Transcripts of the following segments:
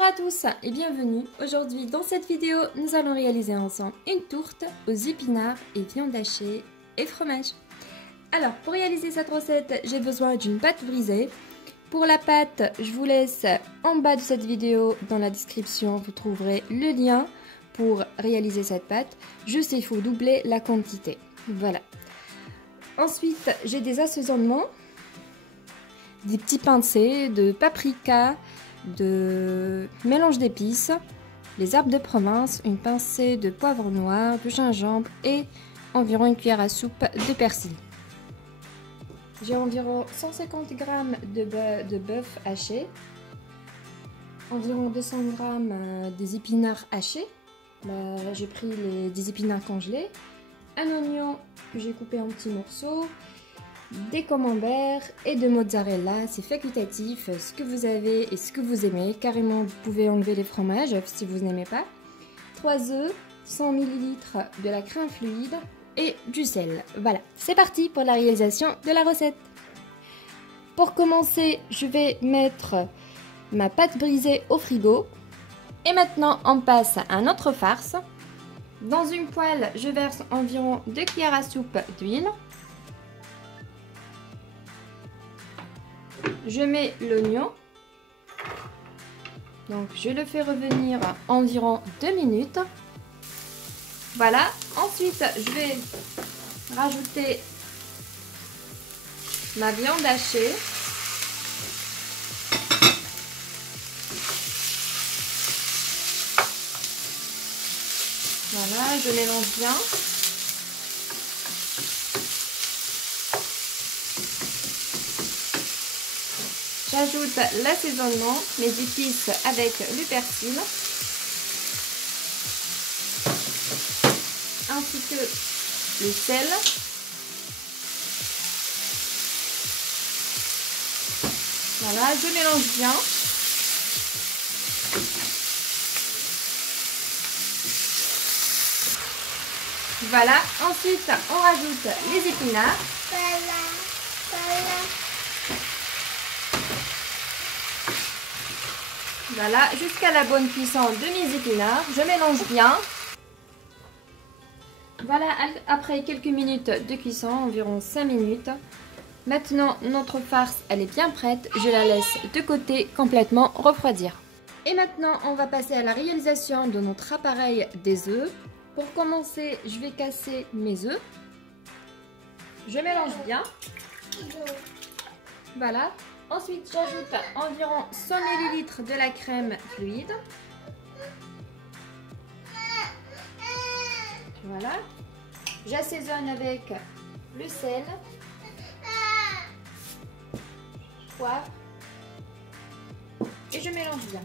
Bonjour à tous et bienvenue. Aujourd'hui dans cette vidéo, nous allons réaliser ensemble une tourte aux épinards et viande hachée et fromage. Alors pour réaliser cette recette, j'ai besoin d'une pâte brisée. Pour la pâte, je vous laisse en bas de cette vidéo, dans la description, vous trouverez le lien pour réaliser cette pâte. Juste il faut doubler la quantité. Voilà. Ensuite, j'ai des assaisonnements, des petits pincés de paprika, de mélange d'épices, les herbes de province, une pincée de poivre noir, de gingembre et environ une cuillère à soupe de persil. J'ai environ 150 g de bœuf haché, environ 200 g des épinards hachés. Là, j'ai pris des épinards congelés, un oignon que j'ai coupé en petits morceaux, des camemberts et de mozzarella, c'est facultatif, ce que vous avez et ce que vous aimez. Carrément, vous pouvez enlever les fromages si vous n'aimez pas. 3 œufs, 100 ml de la crème fluide et du sel. Voilà, c'est parti pour la réalisation de la recette. Pour commencer, je vais mettre ma pâte brisée au frigo. Et maintenant, on passe à notre farce. Dans une poêle, je verse environ 2 cuillères à soupe d'huile. Je mets l'oignon, donc je le fais revenir environ 2 minutes. Voilà, ensuite je vais rajouter ma viande hachée. Voilà, je mélange bien. J'ajoute l'assaisonnement, mes épices avec le persil, ainsi que le sel. Voilà, je mélange bien. Voilà, ensuite on rajoute les épinards. Voilà, jusqu'à la bonne cuisson de mes épinards, je mélange bien. Voilà, après quelques minutes de cuisson, environ 5 minutes. Maintenant, notre farce, elle est bien prête. Je la laisse de côté, complètement refroidir. Et maintenant, on va passer à la réalisation de notre appareil des œufs. Pour commencer, je vais casser mes œufs. Je mélange bien. Voilà. Ensuite, j'ajoute environ 100 ml de la crème fluide. Voilà. J'assaisonne avec le sel, poivre et je mélange bien.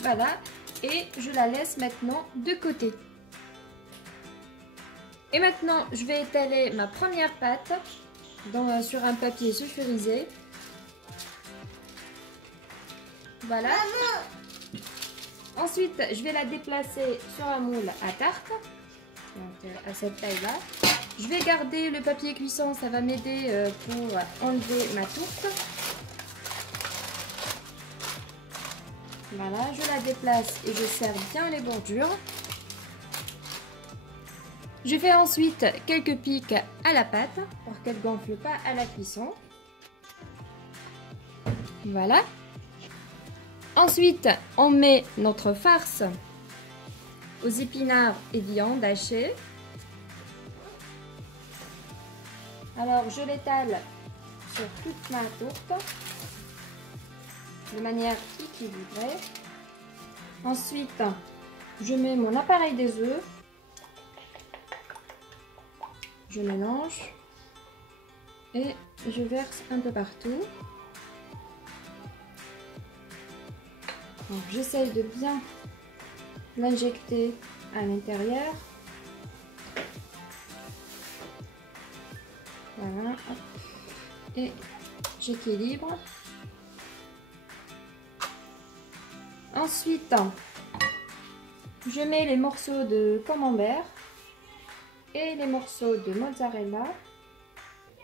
Voilà. Et je la laisse maintenant de côté. Et maintenant, je vais étaler ma première pâte sur un papier sulfurisé. Voilà. Ensuite, je vais la déplacer sur un moule à tarte, donc à cette taille-là. Je vais garder le papier cuisson, ça va m'aider pour enlever ma tourte. Voilà, je la déplace et je serre bien les bordures. Je fais ensuite quelques pics à la pâte pour qu'elle ne gonfle pas à la cuisson. Voilà. Ensuite, on met notre farce aux épinards et viande hachée. Alors, je l'étale sur toute ma tourte de manière équilibrée. Ensuite, je mets mon appareil des œufs. Je mélange et je verse un peu partout. J'essaye de bien l'injecter à l'intérieur. Voilà. Et j'équilibre. Ensuite, je mets les morceaux de camembert et les morceaux de mozzarella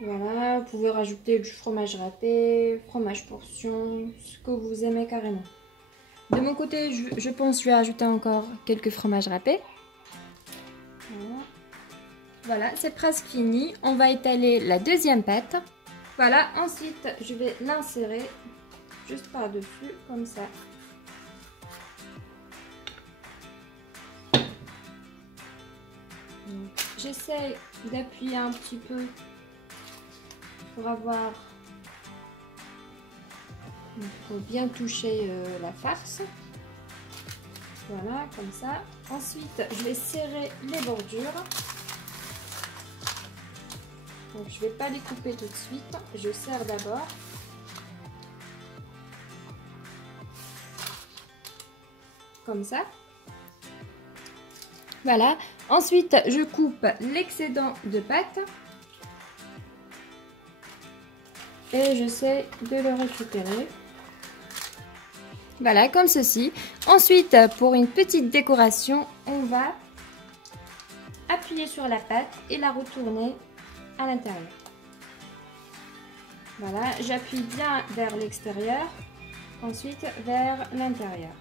Voilà, vous pouvez rajouter du fromage râpé, fromage portion, ce que vous aimez carrément. De mon côté, je pense que je vais ajouter encore quelques fromages râpés. Voilà, voilà, c'est presque fini. On va étaler la deuxième pâte. Voilà, ensuite, je vais l'insérer juste par-dessus, comme ça. J'essaie d'appuyer un petit peu pour avoir... Il faut bien toucher la farce. Voilà, comme ça. Ensuite, je vais serrer les bordures. Donc, je ne vais pas les couper tout de suite. Je serre d'abord. Comme ça. Voilà. Ensuite, je coupe l'excédent de pâte. Et j'essaie de le récupérer. Voilà, comme ceci. Ensuite, pour une petite décoration, on va appuyer sur la pâte et la retourner à l'intérieur. Voilà, j'appuie bien vers l'extérieur, ensuite vers l'intérieur.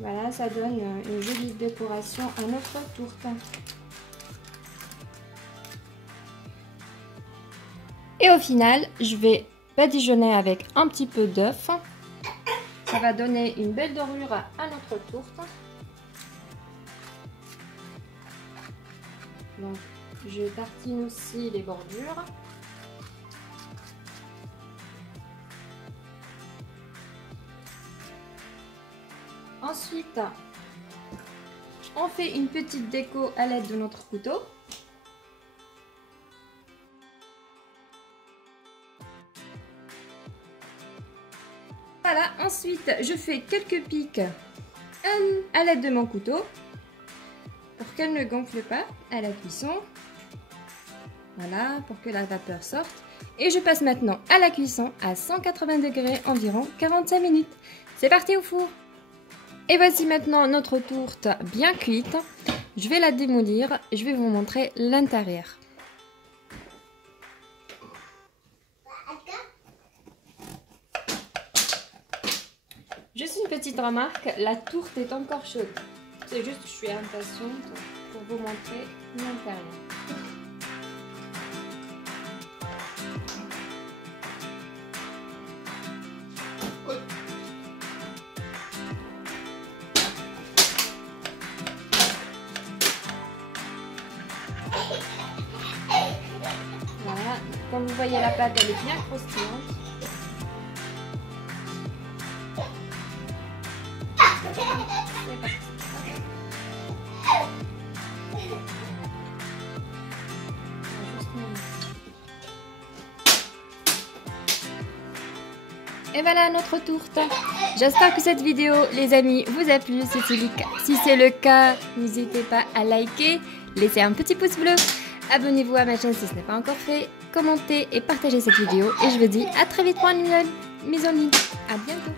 Voilà, ça donne une jolie décoration à notre tourte. Et au final, je vais badigeonner avec un petit peu d'œuf. Ça va donner une belle dorure à notre tourte. Donc, je tartine aussi les bordures. Ensuite, on fait une petite déco à l'aide de notre couteau. Voilà, ensuite je fais quelques pics à l'aide de mon couteau pour qu'elle ne gonfle pas à la cuisson. Voilà, pour que la vapeur sorte. Et je passe maintenant à la cuisson à 180 degrés environ 45 minutes. C'est parti au four. Et voici maintenant notre tourte bien cuite. Je vais la démolir et je vais vous montrer l'intérieur. Juste une petite remarque, la tourte est encore chaude. C'est juste que je suis impatiente pour vous montrer l'intérieur. Voilà, comme vous voyez la pâte elle est bien croustillante. Et voilà notre tourte. J'espère que cette vidéo, les amis, vous a plu. Si c'est le cas, n'hésitez pas à liker, laisser un petit pouce bleu. Abonnez-vous à ma chaîne si ce n'est pas encore fait. Commentez et partagez cette vidéo. Et je vous dis à très vite pour une nouvelle mise en ligne. À bientôt.